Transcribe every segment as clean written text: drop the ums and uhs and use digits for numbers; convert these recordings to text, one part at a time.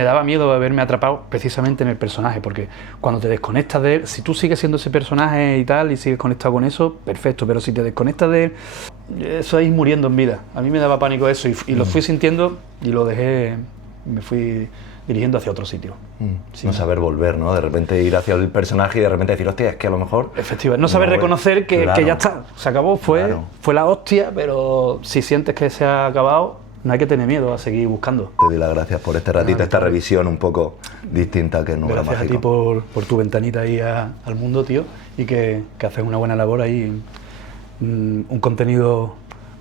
me daba miedo haberme atrapado precisamente en el personaje, porque cuando te desconectas de él, si tú sigues siendo ese personaje y tal, y sigues conectado con eso, perfecto, pero si te desconectas de él, eso es ir muriendo en vida. A mí me daba pánico eso, y lo fui sintiendo, y lo dejé, me fui dirigiendo hacia otro sitio. No saber volver, ¿no? De repente ir hacia el personaje y de repente decir, hostia, es que a lo mejor... Efectivamente, no saber reconocer que ya está, se acabó, fue la hostia, pero si sientes que se ha acabado, no hay que tener miedo a seguir buscando. Te doy las gracias por este ratito, esta revisión un poco distinta que Número Mágico. Gracias a ti por tu ventanita ahí al mundo, tío, y que haces una buena labor ahí, un contenido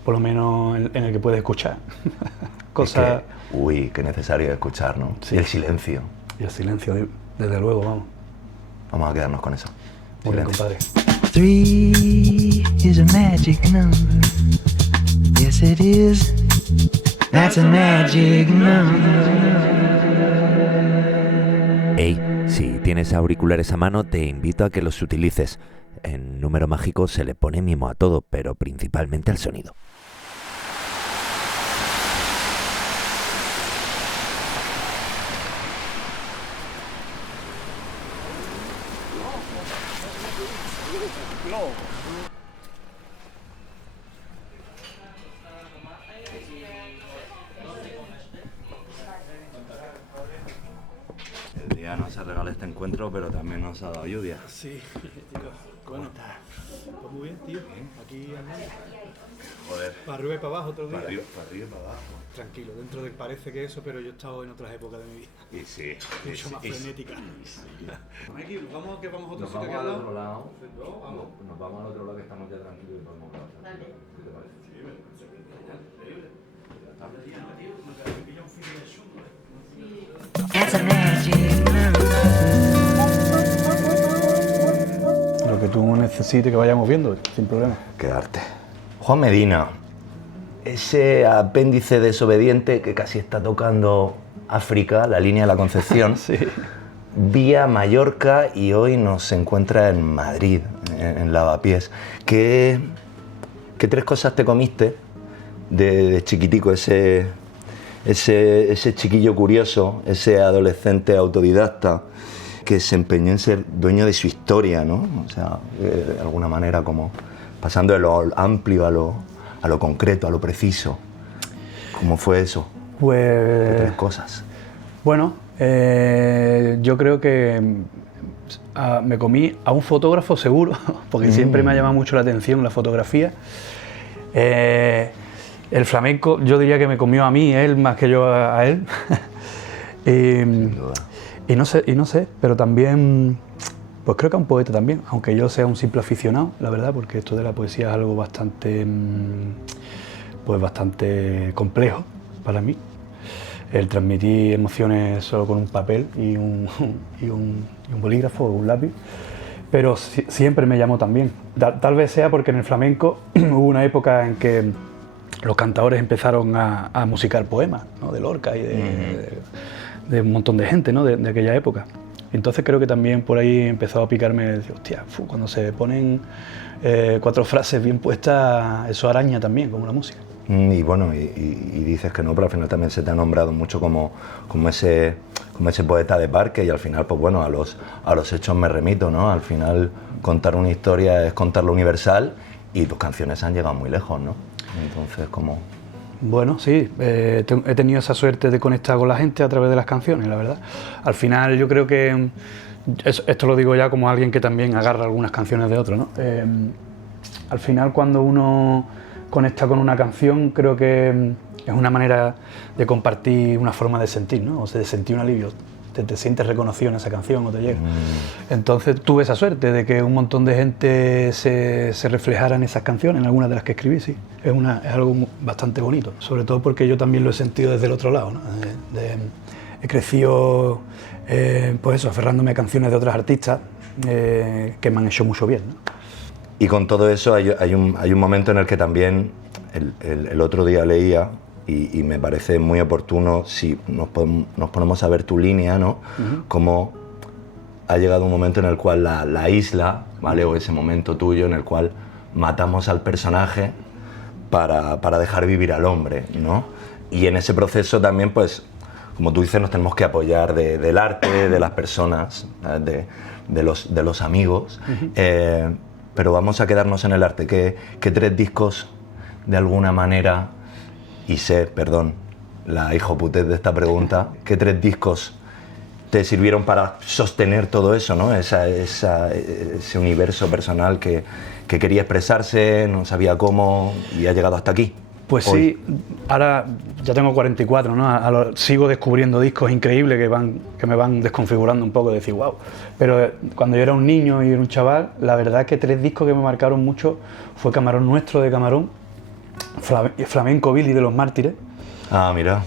por lo menos en el que puedes escuchar. Cosas... Uy, qué necesario escuchar, ¿no? Sí. Y el silencio. Y el silencio, desde luego, vamos. Vamos a quedarnos con eso. Muy bien, compadre. 3 is a magic number. Yes, it is. That's a magic number. Hey, si tienes auriculares a mano, te invito a que los utilices. En Número Mágico se le pone mimo a todo, pero principalmente al sonido. El día nos ha regalado este encuentro, pero también nos ha dado lluvia. Sí, tío. ¿Cómo estás? Pues muy bien, tío. Aquí andando. Joder. Para arriba y para abajo otro día. Para arriba y para abajo. Tranquilo, dentro de parece que eso, pero yo he estado en otras épocas de mi vida. Y sí. Mucho más frenética. Aquí, vamos a otro sitio aquí al lado. otro lado. Perfecto, vamos. Nos vamos al otro lado que estamos ya tranquilos y podemos hablar. ¿Qué te parece? Sí, me parece increíble. That's a magic number. Lo que tú necesites que vayamos viendo, sin problema. Qué arte. Juan Medina, ese apéndice desobediente que casi está tocando África, la línea de la Concepción, Sí. vía Mallorca y hoy nos encuentra en Madrid, en Lavapiés. ¿Qué 3 cosas te comiste de chiquitico, ese chiquillo curioso, ese adolescente autodidacta que se empeñó en ser dueño de su historia, ¿no? O sea, de alguna manera como pasando de lo amplio a lo concreto, a lo preciso. ¿Cómo fue eso? Pues... ¿Qué 3 cosas? Bueno, yo creo que me comí a un fotógrafo seguro, porque siempre me ha llamado mucho la atención la fotografía. El flamenco, yo diría que me comió a mí, él, más que yo a él. Sin duda. Y no sé, pero también, pues creo que a un poeta también, aunque yo sea un simple aficionado, la verdad, porque esto de la poesía es algo bastante complejo para mí. El transmitir emociones solo con un papel y un bolígrafo o un lápiz, pero siempre me llamó también. Tal vez sea porque en el flamenco hubo una época en que los cantadores empezaron a musicar poemas, ¿no? De Lorca y de un montón de gente, ¿no? de aquella época. Entonces creo que también por ahí empezó a picarme, decir, hostia, cuando se ponen 4 frases bien puestas, eso araña también, como la música. Y bueno, y dices que no, pero al final también se te ha nombrado mucho como ese poeta de parque y al final, pues bueno, a los hechos me remito, ¿no? Al final contar una historia es contar lo universal y tus canciones han llegado muy lejos, ¿no? Entonces, ¿cómo? Bueno, sí, he tenido esa suerte de conectar con la gente a través de las canciones, la verdad. Al final yo creo que, esto lo digo ya como alguien que también agarra algunas canciones de otros, ¿no? Al final cuando uno conecta con una canción, creo que es una manera de compartir una forma de sentir, ¿no? O sea, de sentir un alivio. Te sientes reconocido en esa canción o te llega. Entonces tuve esa suerte de que un montón de gente se reflejara en esas canciones, en algunas de las que escribí, sí. Es algo bastante bonito, sobre todo porque yo también lo he sentido desde el otro lado, ¿no? He crecido, pues eso, aferrándome a canciones de otros artistas que me han hecho mucho bien, ¿no? Y con todo eso hay un momento en el que también el otro día leía y me parece muy oportuno si nos ponemos a ver tu línea, ¿no? Cómo ha llegado un momento en el cual la isla, ¿vale? O ese momento tuyo en el cual matamos al personaje para dejar vivir al hombre, ¿no? Y en ese proceso también, pues, como tú dices, nos tenemos que apoyar del arte, de las personas, de los amigos, pero vamos a quedarnos en el arte. ¿Qué 3 discos, de alguna manera, y sé, perdón, la hijoputez de esta pregunta, qué 3 discos te sirvieron para sostener todo eso, ¿no? Ese universo personal que quería expresarse, no sabía cómo y ha llegado hasta aquí? Pues hoy. sí, ahora ya tengo 44, ¿no? Sigo descubriendo discos increíbles que me van desconfigurando un poco, de decir, wow. Pero cuando yo era un niño y era un chaval, la verdad es que 3 discos que me marcaron mucho fue Camarón Nuestro de Camarón, Flamenco Billy de Los Mártires. Ah, mira.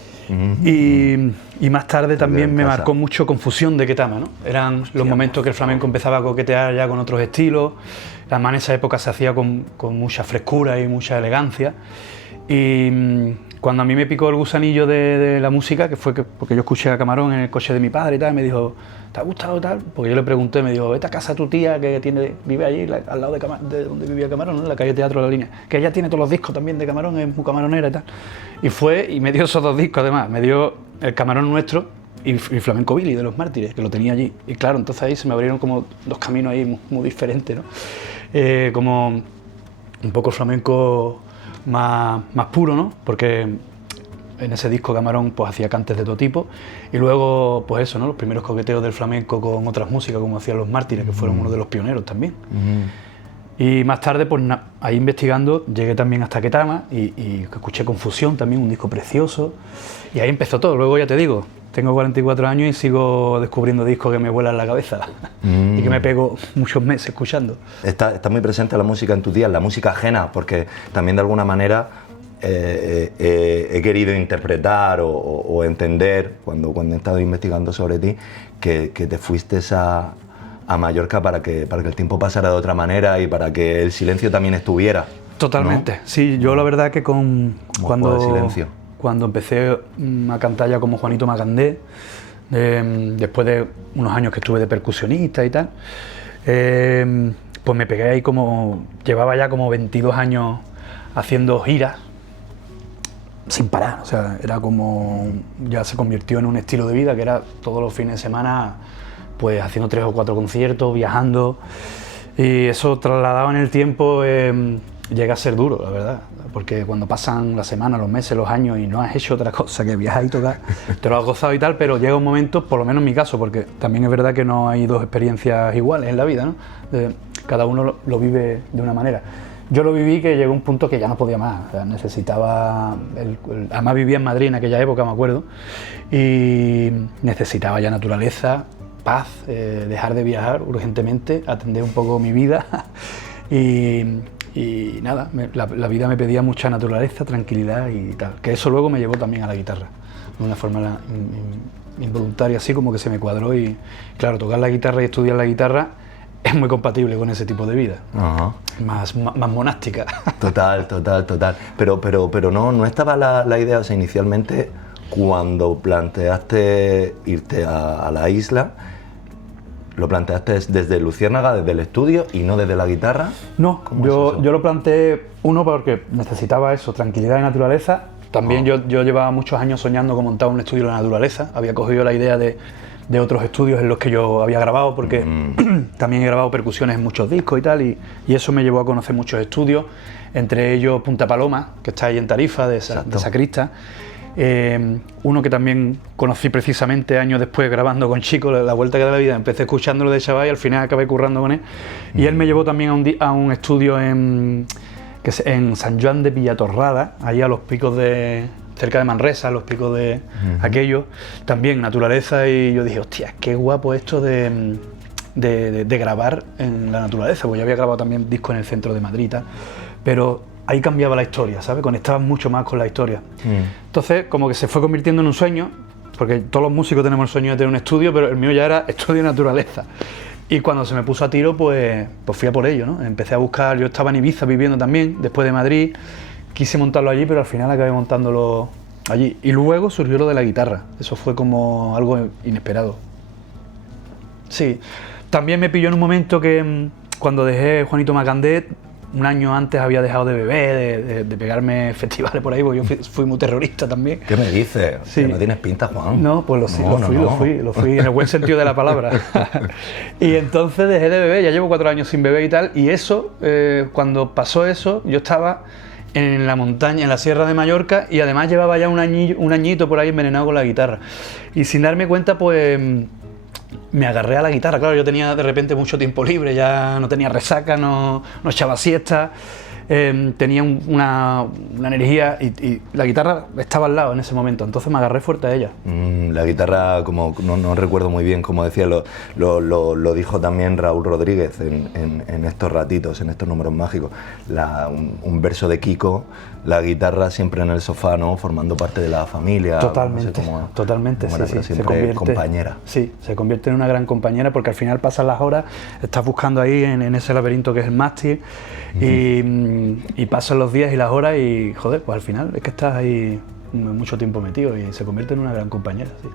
Y más tarde también me casa. marcó mucho Confusión de Ketama, ¿no? Eran los momentos que el flamenco empezaba a coquetear ya con otros estilos. Además, en esa época se hacía con mucha frescura y mucha elegancia. Y cuando a mí me picó el gusanillo de la música, que fue porque yo escuché a Camarón en el coche de mi padre y tal, me dijo, ¿te ha gustado tal? Porque yo le pregunté, me dijo, vete a casa de tu tía que vive allí, al lado de donde vivía Camarón, ¿no? En la calle Teatro de la Línea, que ella tiene todos los discos también de Camarón, es muy camaronera y tal. Y fue y me dio esos 2 discos además, me dio el Camarón Nuestro y Flamenco Billy de Los Mártires, que lo tenía allí. Y claro, entonces ahí se me abrieron como 2 caminos ahí muy diferentes, ¿no? Como un poco el flamenco más puro, ¿no? Porque en ese disco Camarón pues hacía cantes de todo tipo y luego pues eso, ¿no? Los primeros coqueteos del flamenco con otras músicas como hacían Los Mártires, que fueron uno de los pioneros también. Y más tarde pues ahí investigando llegué también hasta Ketama y escuché Confusión también, un disco precioso, y ahí empezó todo. Luego ya te digo, tengo 44 años y sigo descubriendo discos que me vuelan la cabeza y que me pego muchos meses escuchando. Está muy presente la música en tus días, la música ajena, porque también de alguna manera he querido interpretar o entender, cuando he estado investigando sobre ti, que te fuiste a Mallorca para que el tiempo pasara de otra manera y para que el silencio también estuviera. Totalmente, ¿no? Sí, yo la verdad que cuando empecé a cantar ya como Juanito Macandé, después de unos años que estuve de percusionista y tal, pues me pegué ahí llevaba ya como 22 años haciendo giras sin parar, o sea, era como, ya se convirtió en un estilo de vida que era todos los fines de semana pues haciendo 3 o 4 conciertos, viajando, y eso trasladado en el tiempo llega a ser duro, la verdad, porque cuando pasan las semanas, los meses, los años y no has hecho otra cosa que viajar y tocar, te lo has gozado y tal, pero llega un momento, por lo menos en mi caso, porque también es verdad que no hay 2 experiencias iguales en la vida, ¿no? Cada uno lo vive de una manera. Yo lo viví que llegó un punto que ya no podía más, o sea, necesitaba, además vivía en Madrid en aquella época, me acuerdo, y necesitaba ya naturaleza, paz, dejar de viajar urgentemente, atender un poco mi vida y nada, la vida me pedía mucha naturaleza, tranquilidad y tal, que eso luego me llevó también a la guitarra, de una forma involuntaria, así como que se me cuadró, y claro, tocar la guitarra y estudiar la guitarra es muy compatible con ese tipo de vida, más monástica. Total. Pero no estaba la idea, o sea, inicialmente cuando planteaste irte a la isla, ¿lo planteaste desde Luciérnaga, desde el estudio y no desde la guitarra? No, yo lo planteé, uno, porque necesitaba eso, tranquilidad y naturaleza. También yo llevaba muchos años soñando con montar un estudio en la naturaleza. Había cogido la idea de otros estudios en los que yo había grabado, porque también he grabado percusiones en muchos discos y tal, y eso me llevó a conocer muchos estudios, entre ellos Punta Paloma, que está ahí en Tarifa, de Sacrista. Uno que también conocí precisamente años después grabando con Chico, La Vuelta que da la vida, empecé escuchándolo de chaval y al final acabé currando con él, y él me llevó también a un estudio en San Joan de Villatorrada, ahí a los picos cerca de Manresa, los picos de aquello, también naturaleza, y yo dije, hostia, qué guapo esto de grabar en la naturaleza, porque yo había grabado también discos en el centro de Madrid y tal, pero ahí cambiaba la historia, ¿sabes? Conectaba mucho más con la historia. Entonces, como que se fue convirtiendo en un sueño, porque todos los músicos tenemos el sueño de tener un estudio, pero el mío ya era estudio de naturaleza. Y cuando se me puso a tiro, pues fui a por ello, ¿no? Empecé a buscar, yo estaba en Ibiza viviendo también, después de Madrid, quise montarlo allí, pero al final acabé montándolo allí. Y luego surgió lo de la guitarra, eso fue como algo inesperado. Sí, también me pilló en un momento que cuando dejé Juanito Macandé, un año antes había dejado de beber, de pegarme festivales por ahí, porque yo fui muy terrorista también. ¿Qué me dices? Sí. Que no tienes pinta, Juan. No, pues lo fui, en el buen sentido de la palabra. Y entonces dejé de beber, ya llevo 4 años sin beber y tal, y eso, cuando pasó eso, yo estaba en la montaña, en la Sierra de Mallorca, y además llevaba ya un añito por ahí envenenado con la guitarra. Y sin darme cuenta, pues me agarré a la guitarra. Claro, yo tenía de repente mucho tiempo libre, ya no tenía resaca, no echaba siesta, tenía una energía y la guitarra estaba al lado en ese momento, entonces me agarré fuerte a ella. La guitarra, como no recuerdo muy bien cómo decía, lo dijo también Raúl Rodríguez en estos ratitos, en estos números mágicos. Un verso de Kiko, la guitarra siempre en el sofá, ¿no? Formando parte de la familia. Totalmente, no sé totalmente, cómo era, sí, pero sí. siempre compañera. Sí, se convierte en una gran compañera porque al final pasan las horas, estás buscando ahí en ese laberinto que es el mástil y pasan los días y las horas y, joder, pues al final es que estás ahí mucho tiempo metido y se convierte en una gran compañera, sí.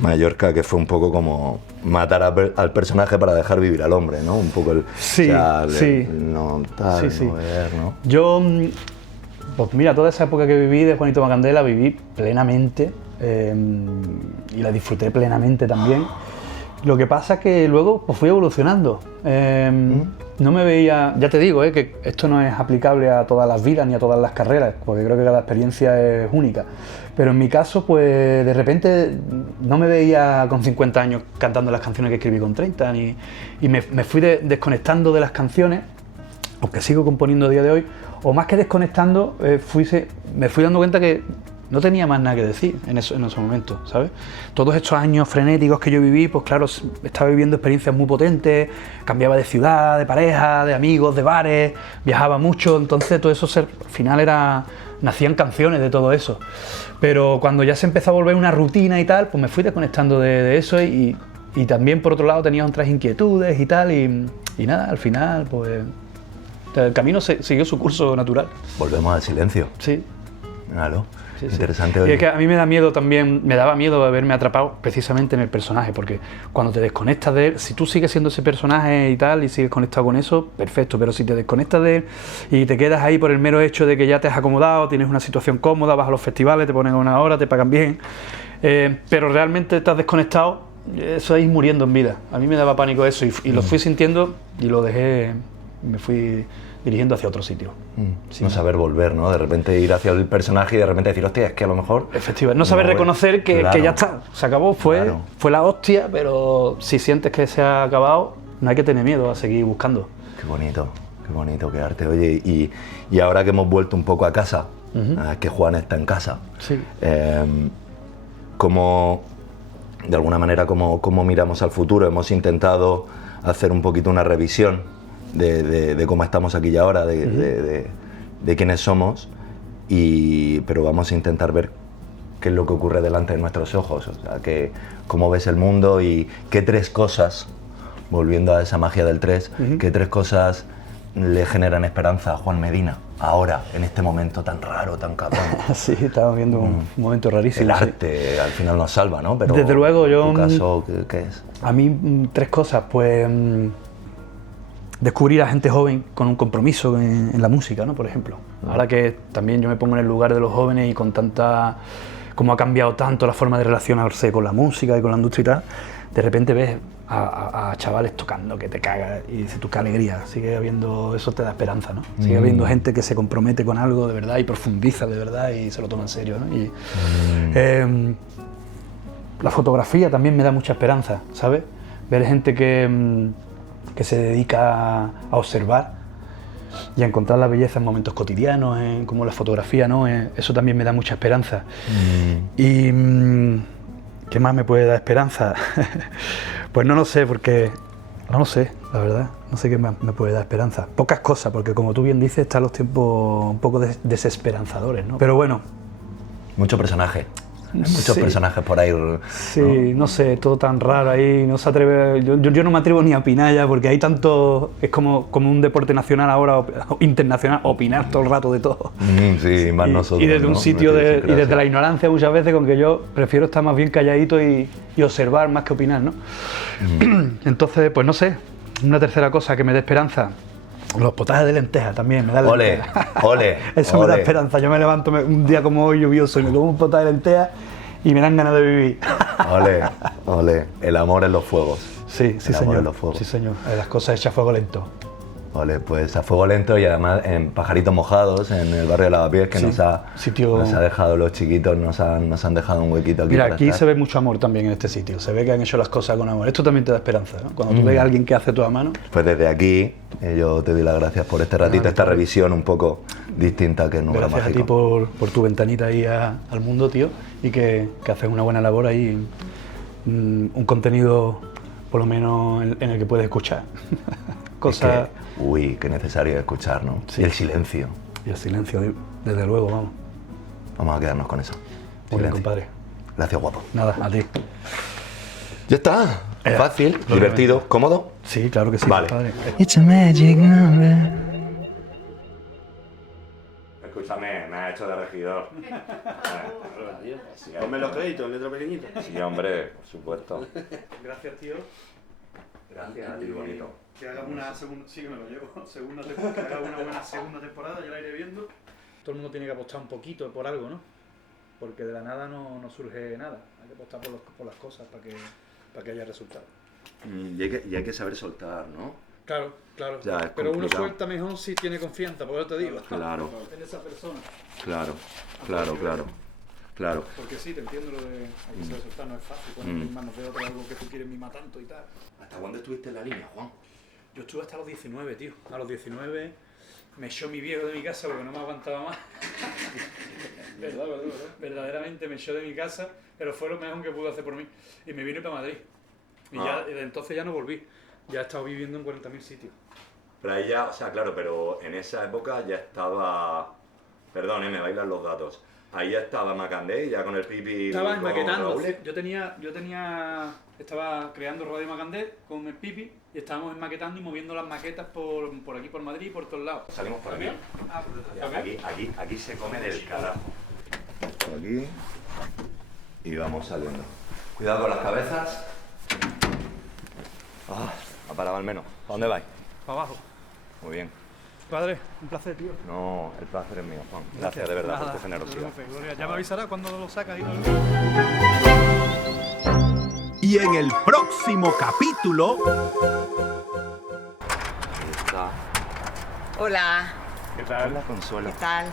Mallorca, que fue un poco como matar al personaje para dejar vivir al hombre, ¿no? Un poco el... Sí, o sea, sí. No tal, Sí. no ver, ¿no? Yo, pues mira, toda esa época que viví de Juanito Macandé la viví plenamente y la disfruté plenamente también. Lo que pasa es que luego pues fui evolucionando. No me veía, ya te digo, que esto no es aplicable a todas las vidas ni a todas las carreras, porque creo que cada experiencia es única. Pero en mi caso, pues de repente no me veía con 50 años cantando las canciones que escribí con 30, y me fui desconectando de las canciones, aunque sigo componiendo a día de hoy, o más que desconectando, me fui dando cuenta que no tenía más nada que decir en esos momentos, ¿sabes? Todos estos años frenéticos que yo viví, pues claro, estaba viviendo experiencias muy potentes, cambiaba de ciudad, de pareja, de amigos, de bares, viajaba mucho, entonces todo eso al final nacían canciones de todo eso. Pero cuando ya se empezó a volver una rutina y tal, pues me fui desconectando de eso y también por otro lado tenía otras inquietudes y tal, y nada, al final pues el camino siguió su curso natural. Volvemos al silencio. Sí. Claro. Sí. Interesante. Y es que a mí me daba miedo haberme atrapado precisamente en el personaje, porque cuando te desconectas de él, si tú sigues siendo ese personaje y tal, y sigues conectado con eso, perfecto, pero si te desconectas de él y te quedas ahí por el mero hecho de que ya te has acomodado, tienes una situación cómoda, vas a los festivales, te ponen una hora, te pagan bien, pero realmente estás desconectado, eso es ir muriendo en vida. A mí me daba pánico eso y lo fui sintiendo y lo dejé, me fui dirigiendo hacia otro sitio. No saber volver, ¿no? De repente ir hacia el personaje y de repente decir, hostia, es que a lo mejor... Efectivamente, no saber reconocer que ya está, se acabó, fue la hostia, pero si sientes que se ha acabado, no hay que tener miedo a seguir buscando. Qué bonito, qué arte. Oye, y ahora que hemos vuelto un poco a casa, que Juan está en casa, sí. ¿Cómo, de alguna manera, cómo miramos al futuro? Hemos intentado hacer un poquito una revisión de cómo estamos aquí y ahora, de quiénes somos, pero vamos a intentar ver qué es lo que ocurre delante de nuestros ojos, o sea, cómo ves el mundo y qué 3 cosas, volviendo a esa magia del 3, qué 3 cosas le generan esperanza a Juan Medina, ahora, en este momento tan raro, tan cabrón. Sí, estamos viendo un momento rarísimo. El arte al final nos salva, ¿no? Pero desde luego, yo... ¿en tu caso qué es? A mí 3 cosas, pues... descubrir a gente joven con un compromiso en la música, ¿no? Por ejemplo. Ahora que también yo me pongo en el lugar de los jóvenes y con cómo ha cambiado tanto la forma de relacionarse con la música y con la industria y tal, de repente ves a chavales tocando que te cagas y dices tú, qué alegría, sigue habiendo, eso te da esperanza, ¿no? Sigue habiendo gente que se compromete con algo de verdad y profundiza de verdad y se lo toma en serio, ¿no? Y, la fotografía también me da mucha esperanza, ¿sabes? Ver gente que se dedica a observar y a encontrar la belleza en momentos cotidianos, como la fotografía, ¿no? Eso también me da mucha esperanza. Y ¿qué más me puede dar esperanza? Pues no lo sé, porque no lo sé, la verdad. No sé qué más me puede dar esperanza. Pocas cosas, porque como tú bien dices, están los tiempos un poco desesperanzadores, ¿no? Pero bueno. Mucho personaje. Hay muchos personajes por ahí. Sí, no sé, todo tan raro ahí, no se atreve. Yo no me atrevo ni a opinar ya, porque hay tanto. Es como un deporte nacional ahora, o internacional, opinar todo el rato de todo. Sí, más nosotros. Y desde un sitio y desde la ignorancia muchas veces, con que yo prefiero estar más bien calladito y observar más que opinar, ¿no? Entonces, pues no sé, una tercera cosa que me dé esperanza. Los potajes de lentejas también, me da Ole, lentejas. ole, Eso me da ole. esperanza. Yo me levanto un día como hoy lluvioso y me como un potaje de lentejas y me dan ganas de vivir. Ole, ole. El amor en los fuegos. Sí, sí, El amor señor. en los fuegos. Sí, señor. Las cosas hechas a fuego lento. Ole, pues a fuego lento y además en Pajaritos Mojados, en el barrio de Lavapiés, que Sí, nos ha dejado los chiquitos, nos han dejado un huequito aquí. Mira, para aquí estar. se ve mucho amor también en este sitio. Se ve que han hecho las cosas con amor. Esto también te da esperanza, ¿no? Cuando tú ves a alguien que hace todo a mano. Pues desde aquí yo te doy las gracias por este ratito, esta revisión un poco distinta que Número Gracias Mágico. a ti por tu ventanita ahí al mundo, tío, y que haces una buena labor ahí, un contenido por lo menos en el que puedes escuchar. Cosas... Uy, qué necesario escuchar, ¿no? Sí. Y el silencio. Y el silencio, desde luego, vamos. Vamos a quedarnos con eso. Muy bien, Silencio. compadre. Gracias, guapo. Nada, a ti. Ya está. Fácil, lo divertido, cómodo. Sí, claro que sí, Vale. compadre. It's a magic number. Escúchame, me ha hecho de regidor. Ponme los créditos en letra pequeñita. Sí, hombre, por supuesto. Gracias, tío. Gracias a ti, bonito. Que haga una segunda... Sí, que me lo llevo. Segunda temporada, que haga una buena segunda temporada, ya la iré viendo. Todo el mundo tiene que apostar un poquito por algo, ¿no? Porque de la nada no surge nada. Hay que apostar por las cosas para que haya resultados. Y hay que saber soltar, ¿no? Claro, claro. Ya, es pero uno complicado. suelta mejor si tiene confianza, por eso te digo. Claro. En esa persona. Claro. Porque sí, te entiendo lo de hay que saber soltar, no es fácil cuando en manos de otro algo que tú quieres mimar tanto y tal. ¿Hasta cuándo estuviste en la línea, Juan? Yo estuve hasta los 19, tío. A los 19 me echó mi viejo de mi casa porque no me aguantaba más. verdad. Verdaderamente me echó de mi casa, pero fue lo mejor que pudo hacer por mí. Y me vine para Madrid. Y ya desde entonces ya no volví. Ya he estado viviendo en 40.000 sitios. Pero ahí ya, o sea, claro, pero en esa época ya estaba... Perdón, me bailan los datos. Ahí ya estaba Macandé, ya con el pipi... Estaba con maquetando. Raúl. Estaba creando Radio Macandé con el Pipi y estábamos maquetando y moviendo las maquetas por aquí, por Madrid y por todos lados. Salimos por aquí. Ah, pues Aquí se come del carajo. Por aquí. Y vamos saliendo. Cuidado con las cabezas. Ha parado al menos. ¿A dónde vais? para abajo. Muy bien. Padre, un placer, tío. No, el placer es mío, Juan. Gracias de verdad por Nada, tu generosidad. Gloria. Ya me avisará cuando lo sacas. Y en el próximo capítulo... Ahí está. Hola, Hola, Consuelo. ¿qué tal?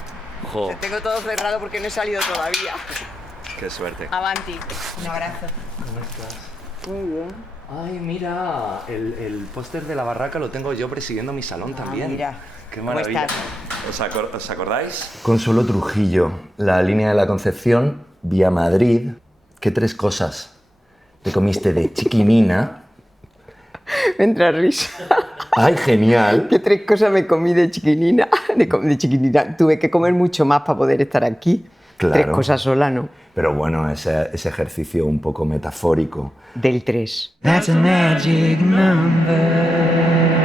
Jo, Tengo todo cerrado porque no he salido todavía. qué suerte. Avanti. Un abrazo. ¿Cómo estás? Muy bien. Ay, mira, el póster de la barraca lo tengo yo presidiendo mi salón también. mira. Qué ¿Cómo maravilla. estás? ¿Os acordáis? Consuelo Trujillo, la línea de la Concepción, vía Madrid. ¿Qué tres cosas te comiste de chiquinina? Me entra risa. ¡Ay, genial! ¿Qué tres cosas me comí de chiquinina? De chiquinina. Tuve que comer mucho más para poder estar aquí. Claro. Tres cosas sola, ¿no? Pero bueno, ese ejercicio un poco metafórico. Del 3. That's a magic number.